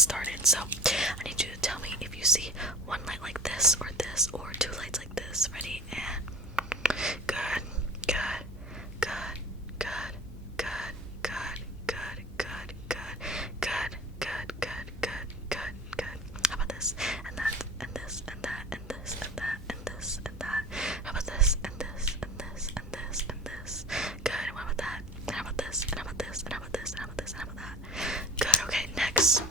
started. So I need you to tell me if you see one light like this, or two lights like this. Ready? And good, good, good, good, good, good, good, good, good, good, good, good, good, good, good. How about this? And that, and this, and that, and this, and that, and this, and that. How about this? And this, and this, and this, and this. Good. And what about that? And how about this? And how about this? And how about this? And how about this? And how about that? Good. Okay. Next.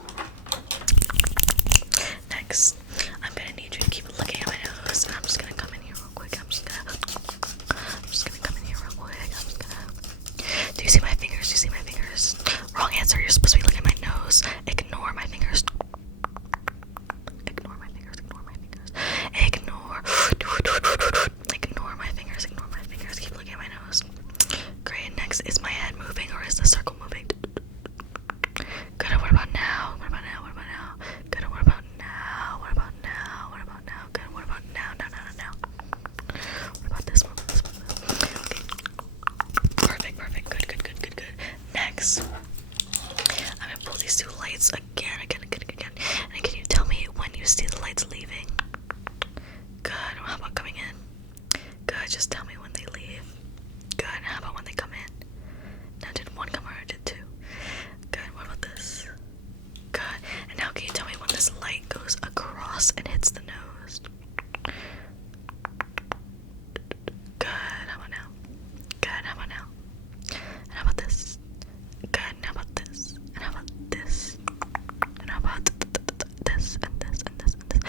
I'm gonna need you to keep looking at my nose, and I'm just gonna come in here real quick. I'm just gonna come in here real quick. Do you see my fingers? Do you see my fingers? Wrong answer. You're supposed to be looking at my nose. Ignore my fingers. Ignore my fingers. Ignore my fingers. Ignore my fingers. Ignore my fingers. Keep looking at my nose. Great. Next, is my head moving, or is the circle moving? Good. What about now? What about now? What about now? Good. What about now? What about now? What about now? Good. What about now? Now. What about this one? This one? Okay. Perfect. Good. Next, I'm gonna pull these two lights again. And can you tell me when you see the lights leaving? Good. How about coming in? Good. Just tell me when they leave. Good. How about when they come in? Now, did one come or did two? Good. What about this? Good. And now can you tell me when this light goes across and hits the nose? Good. How about now? Good. How about now? And how about this? Good. And how about this? And how about this? And how about this and this and this and this?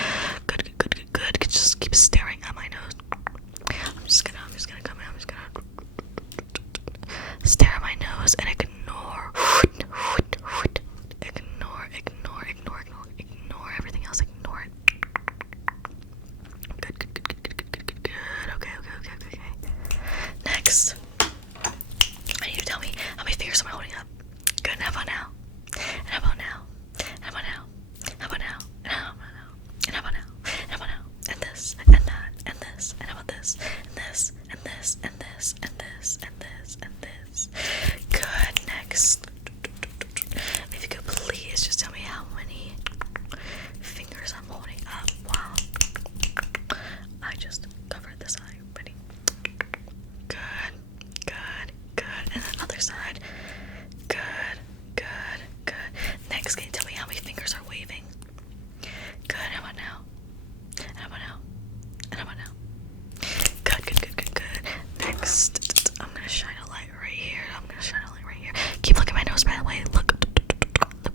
Good. Just keep staring at my nose. I'm just gonna come in. I'm just gonna stare at my nose and ignore everything else. Ignore it. Good. Okay. Next, I need you to tell me how many fingers am I holding up. Good. And how about now? And how about now? And how about now? How about now? And how about now? And how about now? And how about now? And this, and that, and this, and how about this? And this, and this, and this, and this, and this, and this. Good. Next, if you could please just tell me how many fingers I'm holding up. Wow. I just covered this eye. Ready? Good. And then other side. Good. Next, can you tell me how many fingers are waving? Good. How about now? And how about now? And how about now? Good. Next, I'm gonna shine a light right here. Keep looking at my nose, by the way. Look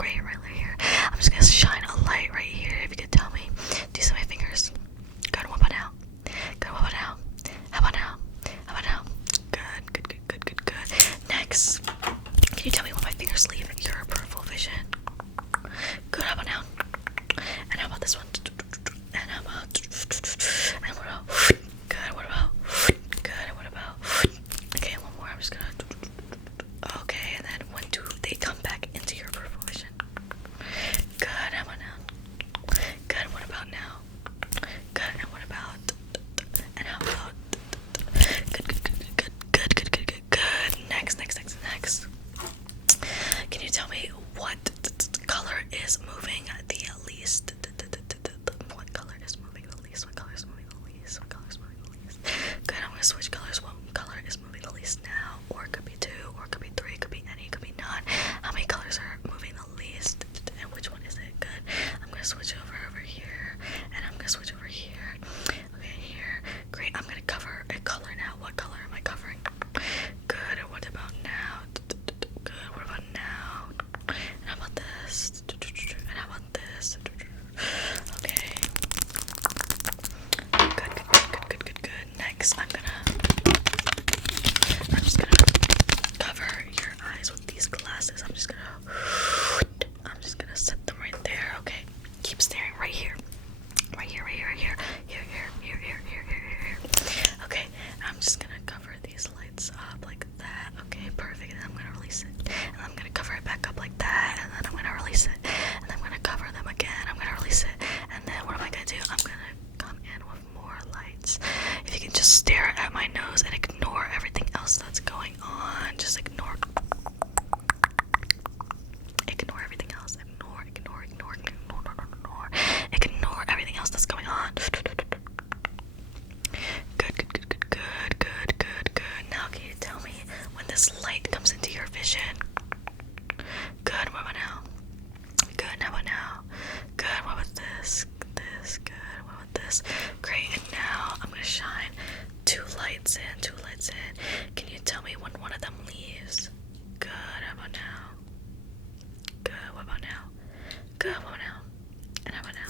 right here. I'm just gonna shine a light right here. If you could tell me, do you see my fingers? Good. What about now? Good. What about now? How about now? Good. Next, can you tell me when my fingers leave your peripheral vision? Good. How about now? And how about this one? And how about? And what about? Good. What about? Good. What about? Okay, one more. I'm just gonna. Okay, and then when do they come back into your peripheral vision? Good. How about now? Good. What about now? Good. And what about? And how about? Good. Next. Can you tell me what color is moving the least? What color is moving the least? Good. I'm gonna switch colors. What color is moving the least now? Or it could be two, or it could be three, it could be any, it could be none. How many colors are moving the least? And which one is it? Good. I'm gonna switch over here, and I'm gonna switch over here. Okay, here. Great. I'm gonna cover a color now. What color am I covering? Good. And what about now? Good. What about now? And how about this? And how about this? Okay. Good. Next, I'm just gonna cover your eyes with these glasses. I'm just gonna set them right there. Okay. Keep staring Good. How about now? And how about now?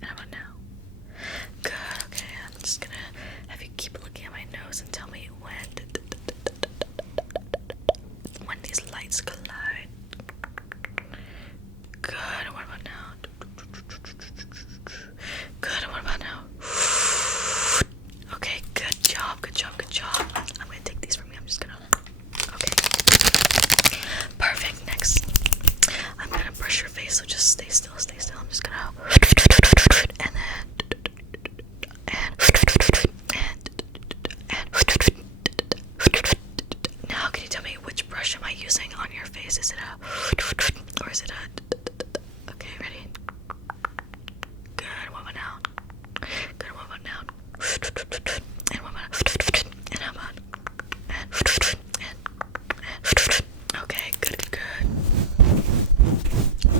And how about now? Good. Okay, I'm just gonna have you keep looking at my nose and tell me when these lights collide. Good. What about now? Good. What about now? Okay. Good job. Good job. Good job. I'm gonna take these from you. I'm just gonna. Okay. Perfect. Next, I'm gonna brush your face. So just stay still. Stay still. I'm just gonna. And then. Now, can you tell me which brush am I using on your face? Is it a or is it a? Okay, ready? Good. What about now? Good. What about now? And what about? And how about? And okay. Good. Good.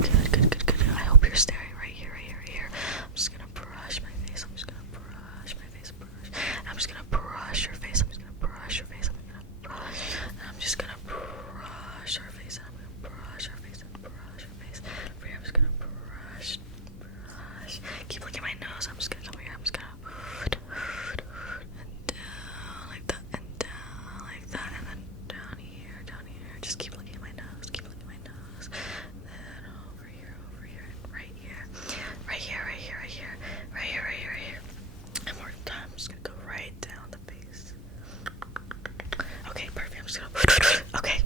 Good. Good. Good. Good. I hope you're staring right here. Right here. Right here. I'm just gonna brush my face. I'm just gonna brush my face. Brush. And I'm just gonna brush your face. I'm just gonna brush your face. I'm gonna brush. And I'm just gonna brush our face. And I'm gonna brush our face. And brush our face. Over here, I'm just gonna brush. Brush. Keep looking at my nose. I'm just gonna come here. I'm just gonna and down like that, and down like that, and then down here, down here. Just keep looking at my nose. Keep looking at my nose. Then over here, and right here, right here, right here, right here, right here, right here, right here. And more time. I'm just gonna go right down the face. Okay, perfect. I'm just gonna. Okay.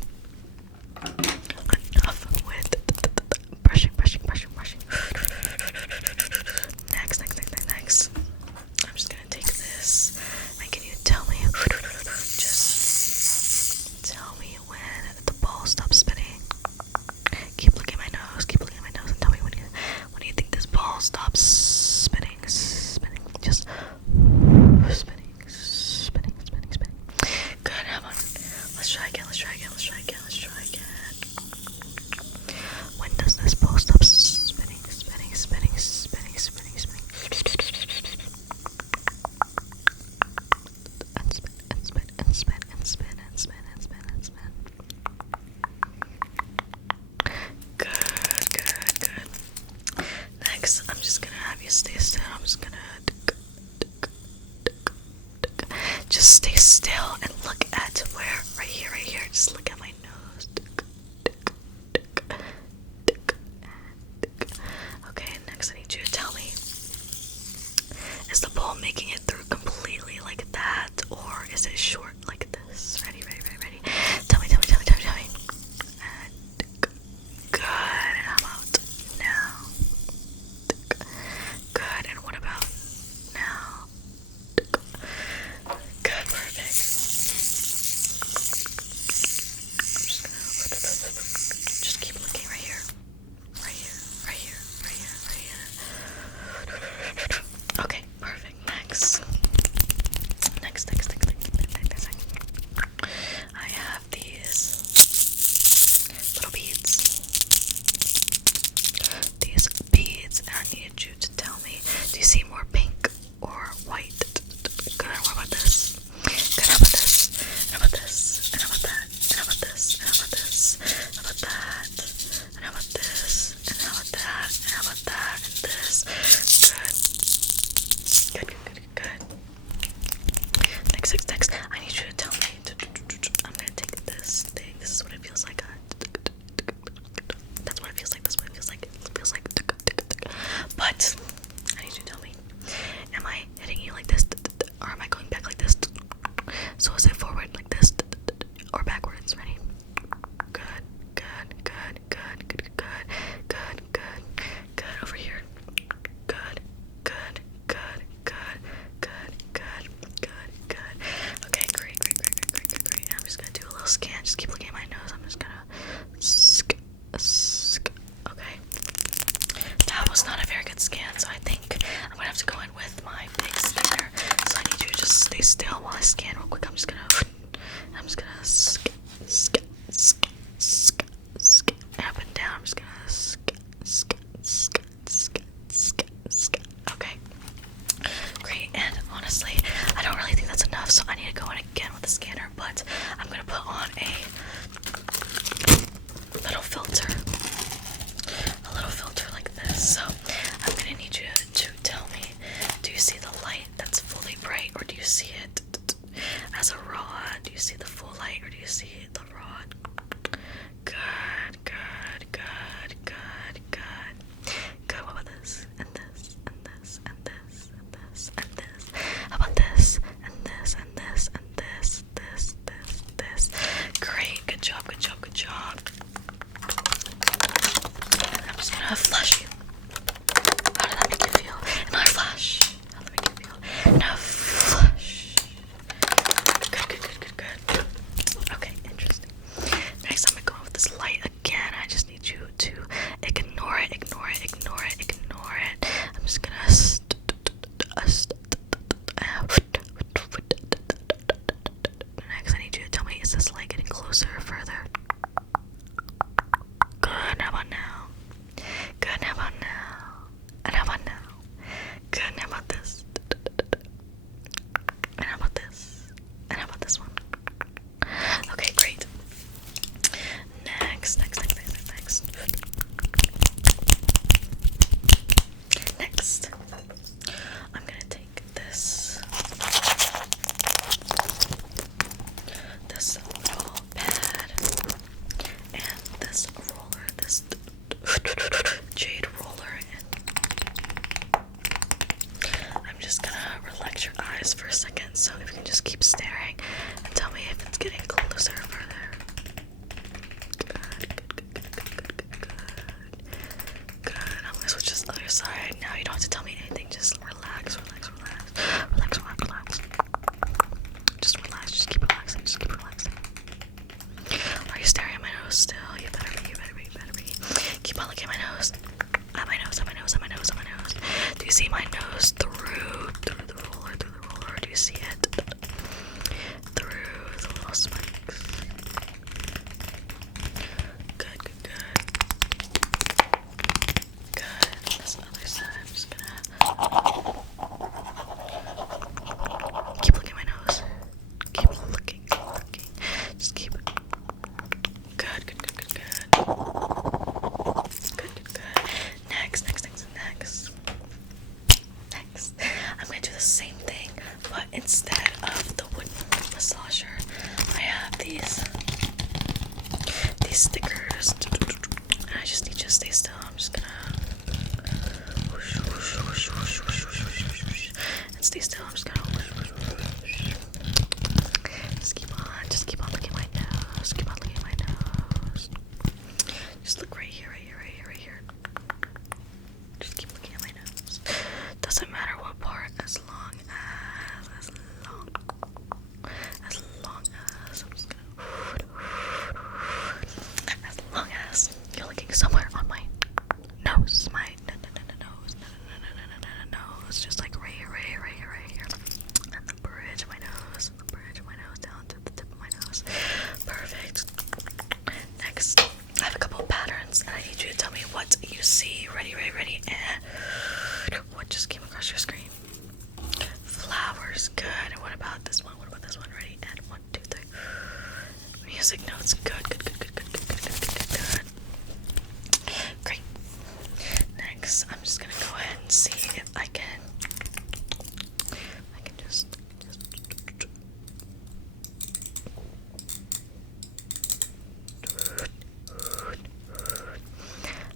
Enough with brushing. Next. I'm just gonna take this. And can you tell me? Just tell me when the ball stops spinning. Keep looking at my nose. Keep looking at my nose, and tell me when you think this ball stops spinning. Just spinning. Good. How about? Let's try again. When does this ball stop spinning? And spin. Good. Next, I'm just gonna have you stay still. I'm just gonna just stay still and look at where. Right here. Just look at my nose. Okay, next I need you to tell me, is the ball making it through completely like that, or is it short like this? Ready. Tell me. And good. And how about now? Good. And what about now? Good. Perfect. Just keep looking right here. Okay, perfect. Next. I have these little beads. And I need you to tell me, do you see more pink or white? Good. What about this? Good. How about this? And how about this? And how about that? And how about this? And how about this? How about that? And how about this? And how about that? And how about that? And this. Good. Next. I need you to tell me. I'm gonna take this thing. This is what it feels like. That's what it feels like. It feels like. But I need you to tell me. Am I hitting you like this, or am I going back like this? So is it forward like this, or backwards? Ready? Good. Over here. Good. Okay, great. I'm just gonna do a little scan. Just keep looking at my nose. I'm just gonna okay. That was not a very good scan, so I think I'm gonna have to go in with my big scanner. So I need you to just stay still while I scan real quick. I'm just gonna up and down. I'm just gonna okay. Great. And honestly, I don't really think that's enough, so I need to go in again with the scanner, but I'm gonna put on a little filter like this. gonna flash you. How did that make you feel? Another flash. How did that make you feel? Another flash. Good. Okay, interesting. Next, I'm gonna go in with this light again. I just need you to ignore it. I'm just gonna next, I need you to tell me, is this light getting closer or further? Good. How about now? Good. How about now? And how about now? Good. And how about this? And how about this? And how about this one? Okay, great. Next. Next, I'm gonna take this little pad and this roller, this jade roller, and I'm just gonna relax your eyes for a second. So if you can just keep staring and tell me if it's getting closer or further. Good. I'm gonna switch this other side. Now you don't have to tell me anything. Just relax. Just relax. Just keep relaxing. Are you staring at my nose still? You better be. Keep on looking at my nose. At my nose. Do you see my nose through the roller? Do you see it? Through the little spikes. Good. This other side, I'm just gonna keep looking at my nose. Keep looking. Just keep. Good. Next, I'm gonna do the same thing, but instead of the wooden massager, I have these stickers, and I just need you to stay still. I'm just gonna and stay still. I'm just gonna just keep on looking at my nose. Just look right here. Just keep looking at my nose. Doesn't matter what part, as long as I'm just gonna, as long as you're looking somewhere on my nose, nose, just like right here, and the bridge of my nose, down to the tip of my nose. Perfect. Next, I have a couple patterns, and I need you to tell me what you see. Ready, and what just came across your screen? Flowers. Good. And what about this one? Ready? And 1, 2, 3. Music notes. Good. Great. Next, I'm just gonna go ahead and see if I can just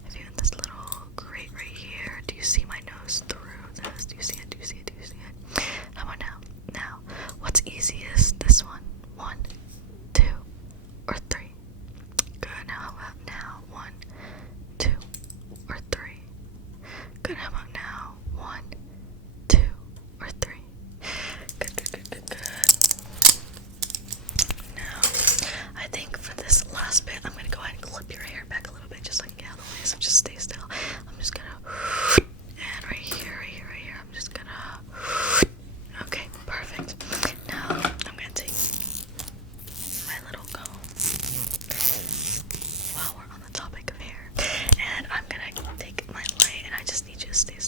I do this little grate right here. Do you see my nose through this? Do you see it? How about now? What's easiest? This one? 1, 2, or 3? Good. Now how about now? 1, 2, or 3? Good. How about now? 1, 2, or 3? Good. Now, I think for this last bit, I'm gonna go ahead and clip your hair back a little bit, just so I can get out of the way. So just stay still. I'm just gonna, and right here. I'm just gonna. Okay, perfect. Now I'm gonna take my little comb while we're on the topic of hair, and I'm gonna take my light, and I just need you to stay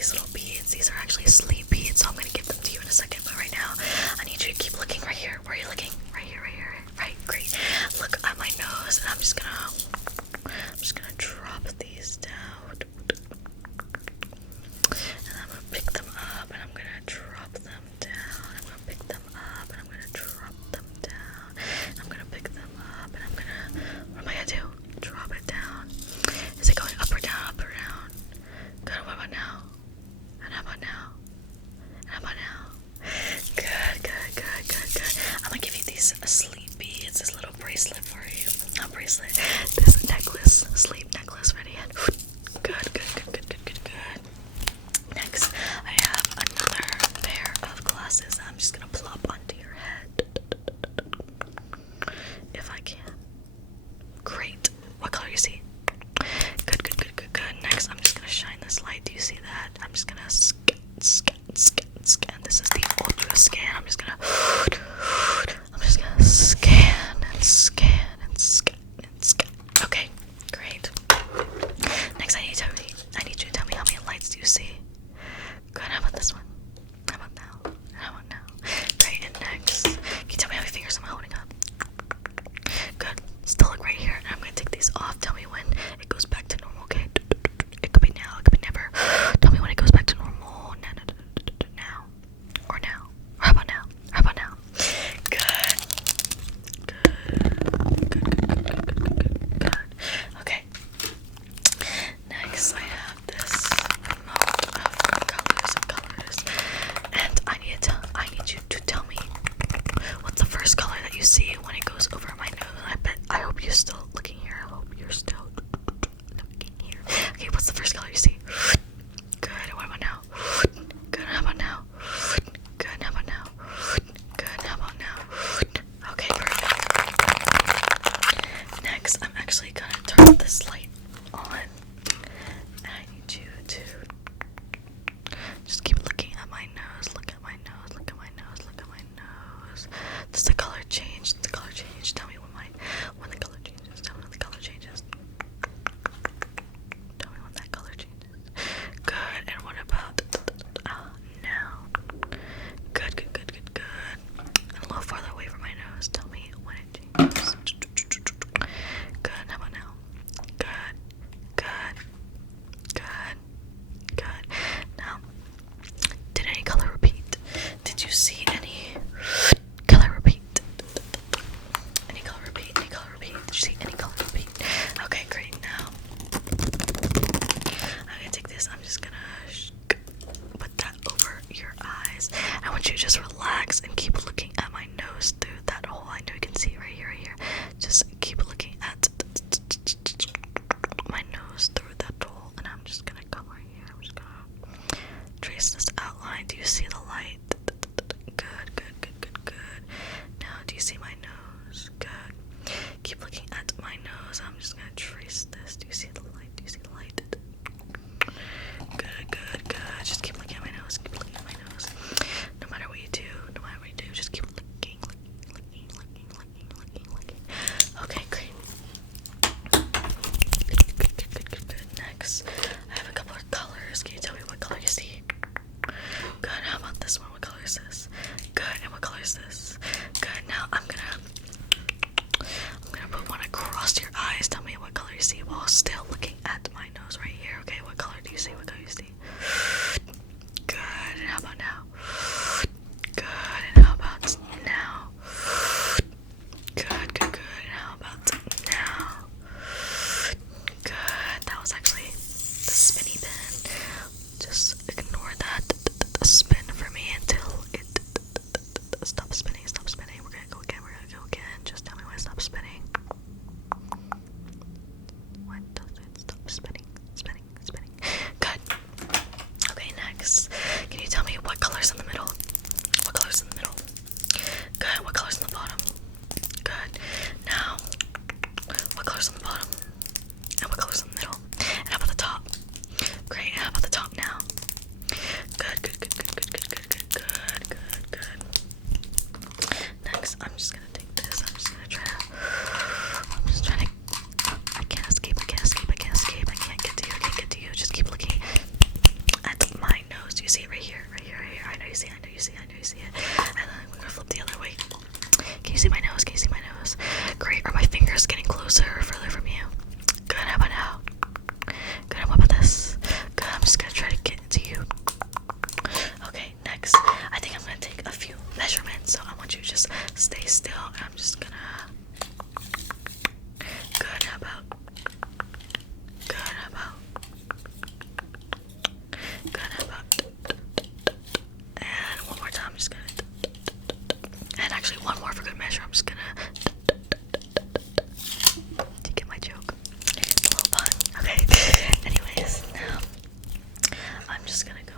these little beads. These are actually sleep beads, so I'm gonna give them to you in a second. But right now, I need you to keep looking right here. Where are you looking? Right here, right here. Right, great. Look at my nose, and I'm just gonna drop these down. And I'm gonna pick them up, and I'm gonna drop them down. I'm gonna pick them up, and I'm gonna drop them down. I'm gonna pick them up, and I'm gonna, what am I gonna do? Drop it down. Is it going up or down, up or down? Good, what about now? And how about now? And how about now? Good, good, good, good, good. I'm gonna give you these sleep beads, this little bracelet for you. Not bracelet, this necklace, sleep necklace. Ready? And good, good, good, good, good, good, good. Next, I have another pair of glasses. I'm just gonna plop onto your head. If I can. Great. What color you see? Good, good, good, good, good. Next, I'm just gonna shine this light. Do you see that? I'm just gonna scan. This is the ultra scan. I'm just gonna scan and scan and scan and scan. Okay, great. Next, I need you to tell me how many lights do you see? Good. How about this one? How about now? How about now? Great. And next, can you tell me how many fingers am I holding up? Good. Still look right here. And I'm gonna take these off. Tell me when it goes back to normal. Okay. It could be now. It could be never. Tell me when it goes back to normal. Now. Or now. Or how about now? How about now? Good. Good. Okay. Next, I have this remote of colors. And I need you to tell me what's the first color that you see when it goes over my nose. I hope you're still looking here. I hope you're still looking here. Okay, what's the first color you see? Good. What about now? Good. How about now? Good. How about now? Good. How about now? Okay, perfect. Next, I'm actually gonna turn this light on. And I need you to just keep looking at my nose. Look at my nose. Look at my nose. Look at my nose. Does the color change? Does the color change? Tell me when the color changes. Tell me when the color changes. Tell me when that color changes. Good. And what about now? Good, good, good, good, good. And a little farther away from my nose. Tell me when it changes. Good. How about now? Good. Good. Good. Good. Now, did any color repeat? Did you see any color repeat? Any color repeat? Any color repeat? Did you see any color repeat? Okay, great. Now, I'm gonna take this. I'm just gonna put that over your eyes. I want you to just relax and keep looking at my nose through that hole. I know you can see right here, right here. Just keep looking at my nose through that hole, and I'm just gonna come right here. I'm just gonna trace this outline. Do you see the light? Good, good, good, good, good. Now, do you see my nose? Good. Keep looking at my nose. I'm just gonna trace this. Do you see the light? Do you see the light? Good, good, good. Just keep looking at my nose. Keep looking at my nose. No matter what you do, just keep looking. Okay, great. Good. Next, I have a couple of colors. Can you tell me what color you see? Good. How about this one? What color is this? Good. And what color is this? Good. Now I'm gonna put one across your eyes. Tell me what color you see while still looking just gonna